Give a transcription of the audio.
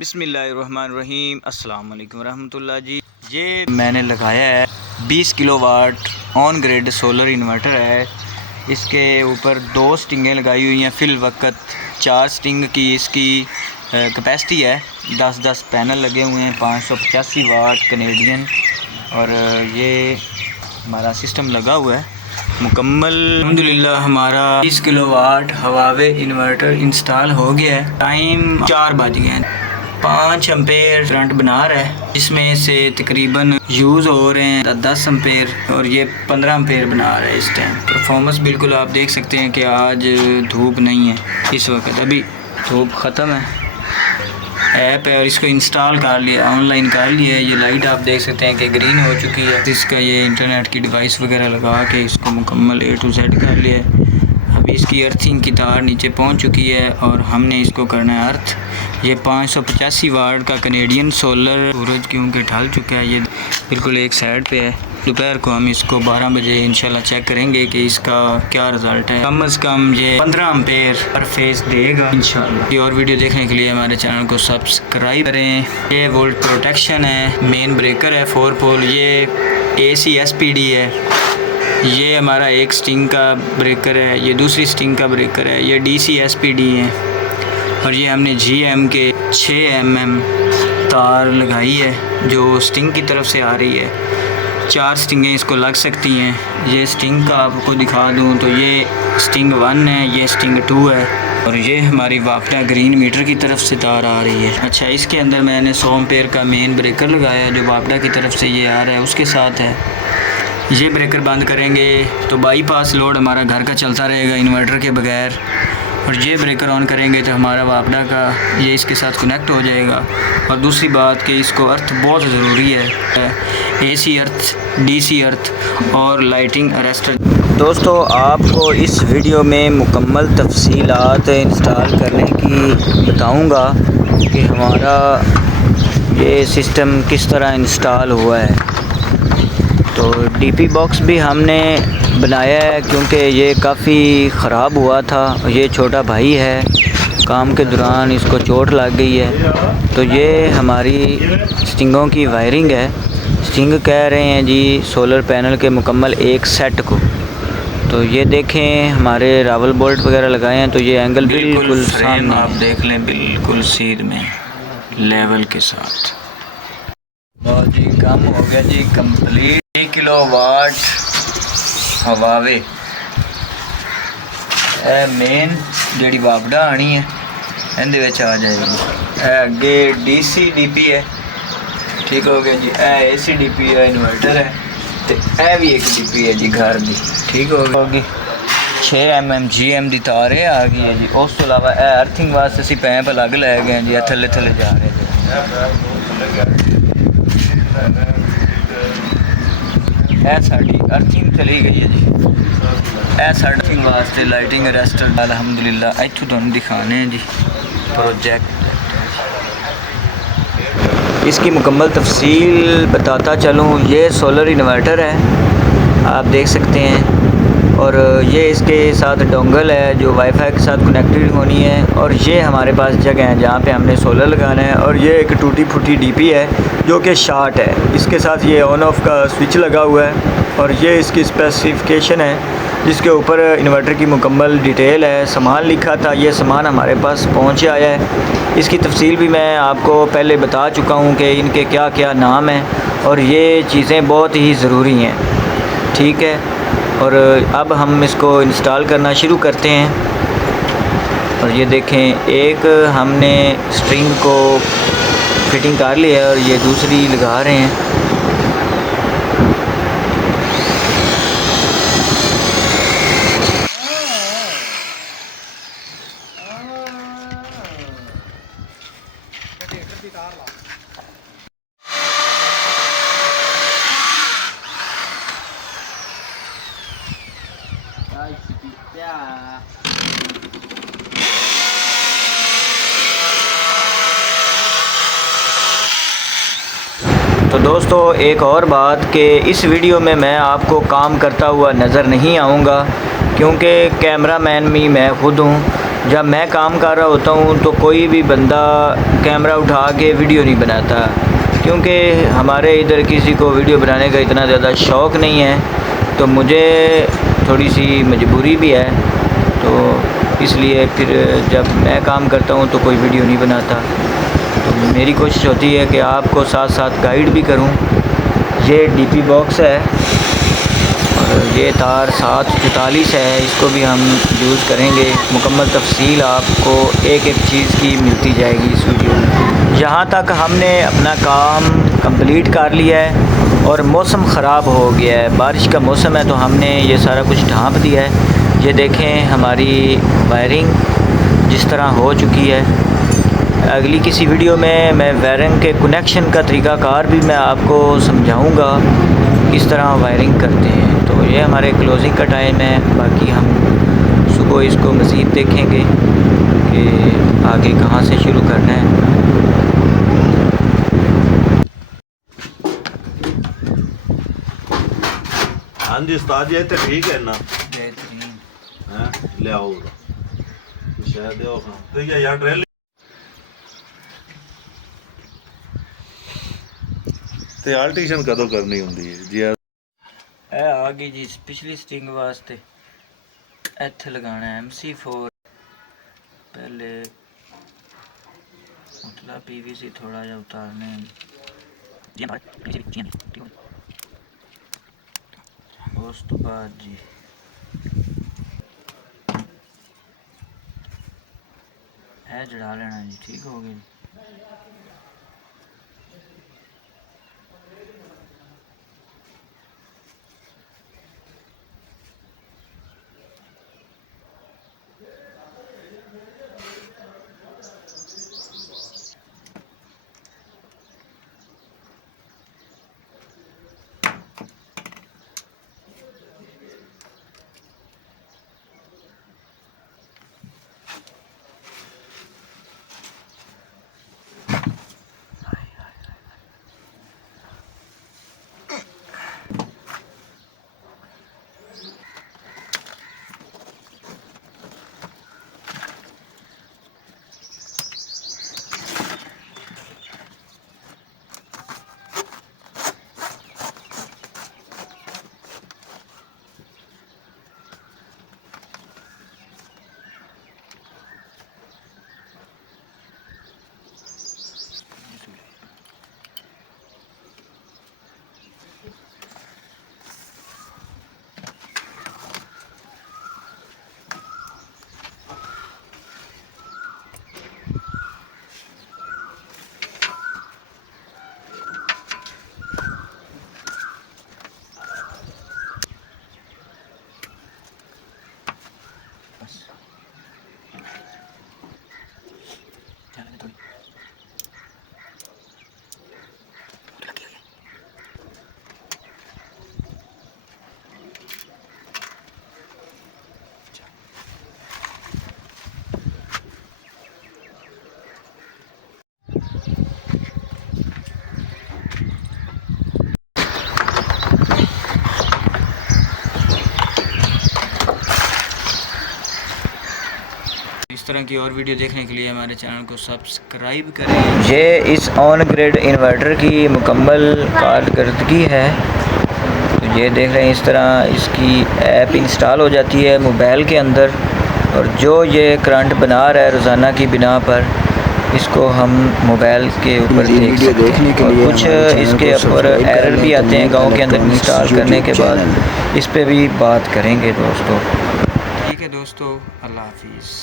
बिस्मिल्लाहिर्रहमानिर्रहीम अस्सलाम वालेकुम रहमतुल्लाह जी। ये मैंने लगाया है 20 kilowatt on grid solar inverter है। इसके ऊपर 2 स्टिंगें लगाई हुई हैं। फिल वक्त 4 स्टिंग की इसकी कैपेसिटी है। 10-10 पैनल लगे हुए हैं, 585 वाट कनेडियन। और ये हमारा सिस्टम लगा हुआ है मुकम्मल। अल्हम्दुलिल्लाह हमारा 20 किलोवाट हवावे इन्वर्टर इंस्टॉल हो गया है। टाइम 4 बज गए हैं। 5 एम्पेयर करंट बना रहा है, जिसमें से तकरीबन यूज़ हो रहे हैं 10 एम्पेयर और ये 15 एम्पेयर बना रहा है इस टाइम। परफॉर्मेंस बिल्कुल आप देख सकते हैं कि आज धूप नहीं है इस वक्त, अभी धूप ख़त्म है। ऐप है और इसको इंस्टॉल कर लिया, ऑनलाइन कर लिया है। ये लाइट आप देख सकते हैं कि ग्रीन हो चुकी है। इसका ये इंटरनेट की डिवाइस वगैरह लगा के इसको मुकम्मल A to Z कर लिया है। अभी इसकी अर्थिंग की तार नीचे पहुंच चुकी है और हमने इसको करना है अर्थ। ये 585 वाट का कनेडियन सोलर सूरज क्योंकि ढल चुका है, ये बिल्कुल एक साइड पे है। दोपहर को हम इसको 12 बजे इंशाल्लाह चेक करेंगे कि इसका क्या रिज़ल्ट है। कम से कम ये 15 एम्पेयर पर फेस देगा इंशाल्लाह। ये और वीडियो देखने के लिए हमारे चैनल को सब्सक्राइब करें। ये वोल्ट प्रोटेक्शन है, मेन ब्रेकर है 4 पोल, ये AC SPD है। ये हमारा एक स्टिंग का ब्रेकर है, ये दूसरी स्टिंग का ब्रेकर है, ये DC SPD है। और ये हमने GM के 6 mm तार लगाई है जो स्टिंग की तरफ से आ रही है। 4 स्टिंगें इसको लग सकती हैं। ये स्टिंग का आपको दिखा दूं तो ये स्टिंग 1 है, ये स्टिंग 2 है और ये हमारी वापडा ग्रीन मीटर की तरफ से तार आ रही है। अच्छा, इसके अंदर मैंने 100 एम्पेयर का मेन ब्रेकर लगाया है जो वापडा की तरफ से ये आ रहा है, उसके साथ है। ये ब्रेकर बंद करेंगे तो बाईपास लोड हमारा घर का चलता रहेगा इन्वर्टर के बगैर। और ये ब्रेकर ऑन करेंगे तो हमारा वापडा का ये इसके साथ कनेक्ट हो जाएगा। और दूसरी बात कि इसको अर्थ बहुत ज़रूरी है, AC अर्थ, DC अर्थ और लाइटिंग अरेस्टर। दोस्तों, आपको इस वीडियो में मुकम्मल तफसीलात इंस्टॉल करने की बताऊंगा कि हमारा ये सिस्टम किस तरह इंस्टॉल हुआ है। तो DP बॉक्स भी हमने बनाया है क्योंकि ये काफ़ी ख़राब हुआ था। ये छोटा भाई है, काम के दौरान इसको चोट लग गई है। तो ये हमारी स्टिंगों की वायरिंग है। स्टिंग कह रहे हैं जी सोलर पैनल के मुकम्मल एक सेट को। तो ये देखें हमारे रावल बोल्ट वगैरह लगाए हैं, तो ये एंगल बिल्कुल सामने आप देख लें, बिल्कुल सीध में लेवल के साथ। बहुत जी काम हो गया जी कंप्लीट। 3 किलोवाट हवावे मेन जी वापडा आनी है इहदे विच आ जाएगी। अगे DC DP है, ठीक हो गया जी। AC DP है, इन्वर्टर है, तो यह भी एक DP है जी घर की, ठीक हो गई। 6 mm GM की तार आ गई है जी। उस तो इलावा अर्थिंग वास्ते असीं पैप अलग लै गए जी, थले थले जा रहे हैं। यह साड़ी अर्थिंग चली गई है जी। यह साड़ी अर्थिंग वास्ते लाइटिंग अरेस्टर अल्हम्दुलिल्लाह इत्थों तुहानूं दिखाने हैं जी प्रोजेक्ट। इसकी मुकम्मल तफसील बताता चलूँ। ये सोलर इन्वर्टर है, आप देख सकते हैं। और ये इसके साथ डोंगल है जो वाईफाई के साथ कनेक्टेड होनी है। और ये हमारे पास जगह है जहाँ पे हमने सोलर लगाना है। और ये एक टूटी फूटी DP है जो कि शार्ट है। इसके साथ ये ऑन ऑफ का स्विच लगा हुआ है। और ये इसकी स्पेसिफिकेशन है जिसके ऊपर इन्वर्टर की मुकम्मल डिटेल है। सामान लिखा था, ये सामान हमारे पास पहुँच आया है। इसकी तफसील भी मैं आपको पहले बता चुका हूँ कि इनके क्या क्या नाम हैं और ये चीज़ें बहुत ही ज़रूरी हैं, ठीक है। और अब हम इसको इंस्टॉल करना शुरू करते हैं। और ये देखें, एक हमने स्ट्रिंग को फिटिंग कर लिया है और ये दूसरी लगा रहे हैं। तो दोस्तों, एक और बात कि इस वीडियो में मैं आपको काम करता हुआ नज़र नहीं आऊँगा क्योंकि कैमरामैन भी मैं खुद हूँ। जब मैं काम कर रहा होता हूँ तो कोई भी बंदा कैमरा उठा के वीडियो नहीं बनाता, क्योंकि हमारे इधर किसी को वीडियो बनाने का इतना ज़्यादा शौक़ नहीं है। तो मुझे थोड़ी सी मजबूरी भी है, तो इसलिए फिर जब मैं काम करता हूँ तो कोई वीडियो नहीं बनाता। तो मेरी कोशिश होती है कि आपको साथ साथ गाइड भी करूँ। ये डीपी बॉक्स है और ये तार 744 है, इसको भी हम यूज़ करेंगे। मुकम्मल तफसील आपको एक एक चीज़ की मिलती जाएगी इस वीडियो में। यहाँ तक हमने अपना काम कंप्लीट कर लिया है और मौसम ख़राब हो गया है, बारिश का मौसम है, तो हमने ये सारा कुछ ढाँप दिया है। ये देखें हमारी वायरिंग जिस तरह हो चुकी है। अगली किसी वीडियो में मैं वायरिंग के कनेक्शन का तरीक़ाकार भी मैं आपको समझाऊंगा किस तरह वायरिंग करते हैं। तो ये हमारे क्लोजिंग का टाइम है, बाकी हम सुबह इसको मज़ीद देखेंगे कि आगे कहाँ से शुरू करना है। हाँ जी उस्ताद जी तो ठीक है ना, बेहतरीन ले आओ शायद तो ये यार ट्रेल ते अल्टेशन कदों करनी होंदी है जी। आ गई जी पिछली स्टिंग वास्ते इत्थे लगाना है MC4। पहले मतलब PVC थोड़ा जा उतारने हैं, उस तो बाद जी है जड़ा लेना जी। ठीक हो गई। इस तरह की और वीडियो देखने के लिए हमारे चैनल को सब्सक्राइब करें। ये इस ऑन ग्रिड इन्वर्टर की मुकम्मल कारकर्दगी है। तो ये देख रहे हैं इस तरह इसकी ऐप इंस्टॉल हो जाती है मोबाइल के अंदर, और जो ये करंट बना रहा है रोज़ाना की बिना पर, इसको हम मोबाइल के ऊपर देख सकते हैं। और कुछ इसके ऊपर एरर भी आते हैं गांव के अंदर इंस्टॉल करने के बाद, इस पे भी बात करेंगे दोस्तों। ठीक है दोस्तों, अल्लाह हाफिज़।